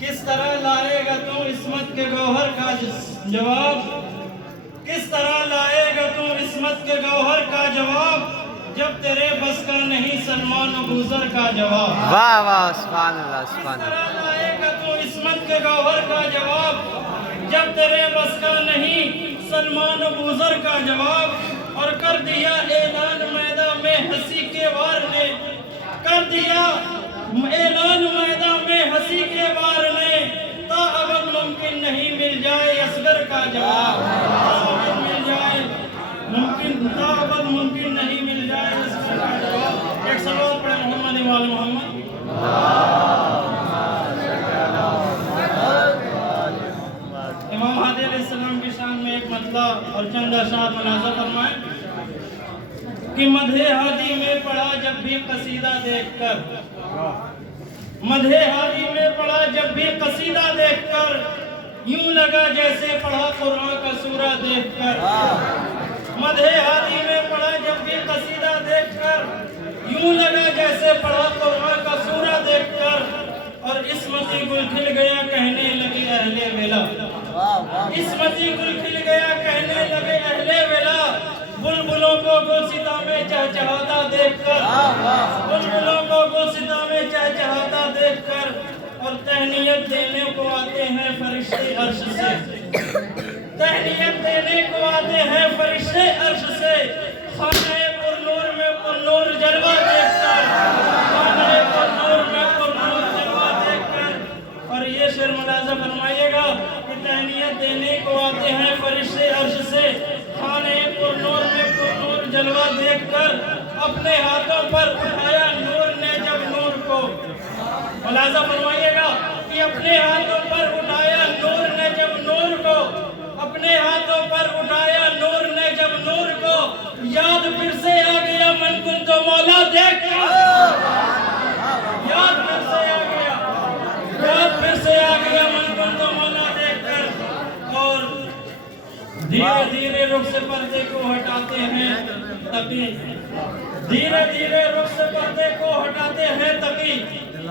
کس طرح لائے گا تو عصمت کے گوہر کا جواب؟ کس طرح لائے گا تو عصمت کے گوہر کا جواب جب تیرے بس کا نہیں سلمان و بوذر کا جواب؟ واہ واہ سبحان اللہ سبحان کس طرح اللہ. لائے گا تو عصمت کے گوہر کا جواب جب تیرے بس کا نہیں سلمان و بوذر کا جواب؟ اور کر دیا اعلان میدان میں ہنسی کے وار نے، کر دیا اعلان میدان میں ہنسی کے وار نے، تا ابد ممکن نہیں مل جائے اصغر کا جواب. تا ابد مل جائے ممکن، تا ابد ممکن نہیں مل جائے اصغر کا جواب. ایک صلوات پڑھیں محمد وآل محمد. امام ہادی علیہ السلام کی شان میں ایک مطلع اور چند اشعار ملاحظہ فرمائیں کہ مدح ہادی میں پڑھا جب بھی قصیدہ دیکھ کر، مدح ہادی میں پڑھا جب بھی قصیدہ دیکھ کر، یوں لگا جیسے پڑھا قرآن کا سورہ دیکھ کر. مدح ہادی میں پڑھا جب بھی قصیدہ دیکھ کر، یوں لگا جیسے پڑھا قرآن کا سورہ دیکھ کر. اور عصمتی گل کھل گیا کہنے لگے اہل ولا، عصمتی گل کھل گیا کہنے لگے اہل ولا، بلبلوں کو گلستاں میں چہچہاتا دیکھ کر، بلبلوں کو گلستاں میں چہچہاتا دیکھ کر. اور تہنیت دینے کو آتے ہیں فرشتے عرش سے، تہنیت دینے کو آتے ہیں فرشتے عرش سے، خانہ پر نور میں پر نور جلوہ دیکھ کر، خانہ پر نور میں پر نور جلوہ دیکھ کر. اور یہ شعر ملاحظہ فرمائیے گا کہ تہنیت دینے کو آتے ہیں فرشتے عرش سے، خانہ پر نور میں پر نور جلوہ دیکھ کر. اپنے ہاتھوں پر اٹھایا نور نے جب نور کو، ملاحظہ فرمائیے گا کہ اپنے ہاتھوں پر اٹھایا نور نے جب نور کو، اپنے ہاتھوں پر اٹھایا نور نے جب نور کو. یاد پھر سے آ گیا من کن تو مولا دیکھ کر، یاد پھر سے آ گیا، یاد پھر سے آ گیا من کن تو مولا دیکھ کر. اور دھیرے دھیرے رخ سے پردے کو ہٹاتے ہیں تقی، دھیرے دھیرے رخ سے پردے کو ہٹاتے ہیں تقی،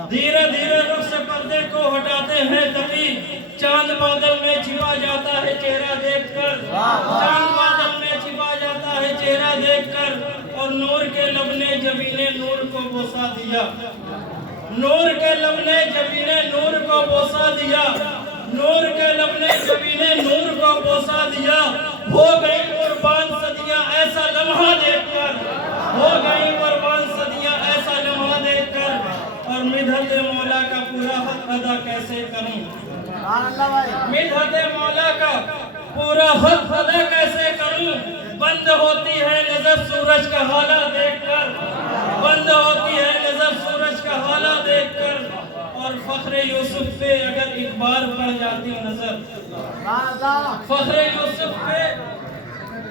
دھیرے دھیرے رخ سے پردے کو ہٹاتے ہیں تقی. چاند بادل میں چھپا جاتا ہے چہرہ دیکھ کر، چاند بادل میں چھپا جاتا ہے چہرہ دیکھ کر. اور نور کے لب نے جبین نور کو بوسا دیا، نور کے لب نے جبین نور کو بوسا دیا، نور کے لب نے جبین نور کو بوسا دیا. ہو گئی قربان صدیاں ایسا لمحہ دیکھ کر، ہو گئی قربان صدیاں ایسا لمحہ دیکھ کر. اور مدحت مولا کا پورا حق ادا کیسے کروں، مدحت مولا کا پورا حق ادا کیسے کروں. بند ہوتی ہے نظر سورج کا حالہ دیکھ کر، بند ہوتی ہے نظر سورج کا حالہ دیکھ کر. اور فخر یوسف پہ اگر ایک بار پڑ جاتی نظر، فخر یوسف پہ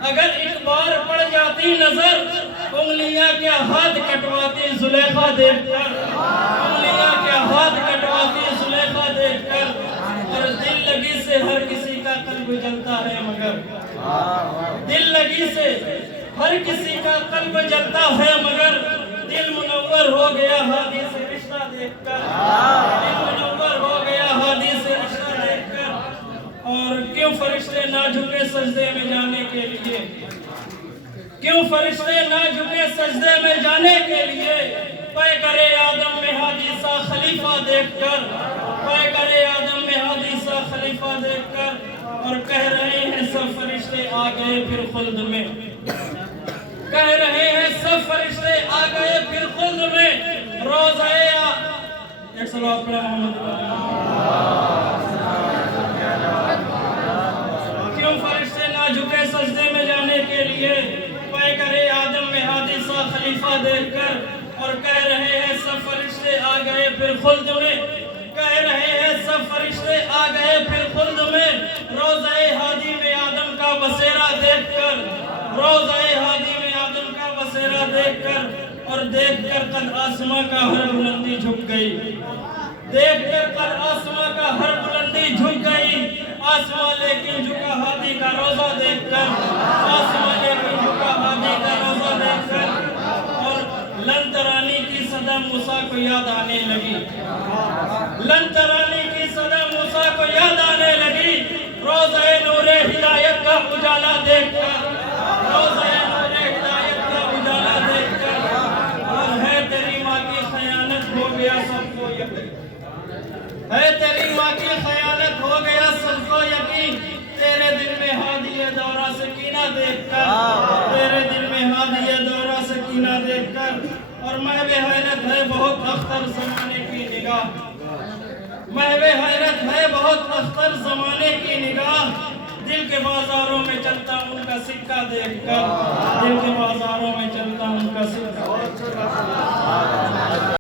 اگر ایک بار پڑ جاتی نظر، انگلیاں کیا ہاتھ کٹواتی زلیخا دیکھ کر، انگلیاں کیا ہاتھ کٹواتی زلیخا دیکھ کر. اور دل لگی سے ہر کسی کا قلب جلتا ہے مگر، دل لگی سے ہر کسی کا قلب جلتا ہے مگر. دل منور ہو گیا ہادی سے رشتہ دیکھ کر، دل منور ہو گیا ہادی سے رشتہ دیکھ کر. اور کیوں فرشتے نہ جھکے سجدے میں جانے کے لیے، کیوں فرشتے نہ جھکے سجدے میں جانے کے لیے. پیکر آدم میں ہادی سا خلیفہ دیکھ کر، پیکر آدم میں ہادی سا خلیفہ دیکھ کر. اور کہہ رہے ہیں سب فرشتے آ گئے پھر خلد میں، کہہ رہے ہیں سب فرشتے آ گئے پھر خلد میں. روزہ ایک صلوات پڑھیں محمد. کیوں فرشتے نہ جھکے سجدے میں جانے کے لیے، پیکر آدم میں ہادی سا خلیفہ دیکھ کر. اور کہہ رہے ہیں سب فرشتے آ گئے پھر خلد میں، کہہ رہے ہیں سب فرشتے آ گئے پھر خلد میں. روضہ ہادی میں آدم کا بسیرا دیکھ کر، روضہ ہادی میں آدم کا بسیرا دیکھ کر. اور دیکھ کر قد آسماں کا ہر بلندی جھک گئی، دیکھ کر قد آسماں کا ہر بلندی جھک گئی. آسماں لیکن جھکا ہادی کا روضہ دیکھ کر، آسماں لیکن جھکا ہادی کا روضہ دیکھ کر. اور لن ترانی کی صدا صدا موسیٰ کو یاد آنے لگی، لن ترانی کی صدا موسیٰ کو یاد آنے لگی، روزہ نور ہدایت کا اجالا دیکھ کر، روزہ نور ہدایت کا اجالا دیکھ کر، اور ہے تیری ماں کی خیانت ہو گیا سب کو یقین، ہے تیری ماں کی خیانت ہو گیا سب کو یقین، تیرے دل میں ہادی دورہ سکینہ دیکھ کر، تیرے دل میں ہادی دورہ سکینہ دیکھ کر، اور محو حیرت ہے بہت اختر زمانے کی نگاہ، محو حیرت ہے بہت اختر زمانے کی نگاہ، دل کے بازاروں میں چلتا ان کا سکہ دیکھ کر، دل کے بازاروں میں چلتا ان کا سکہ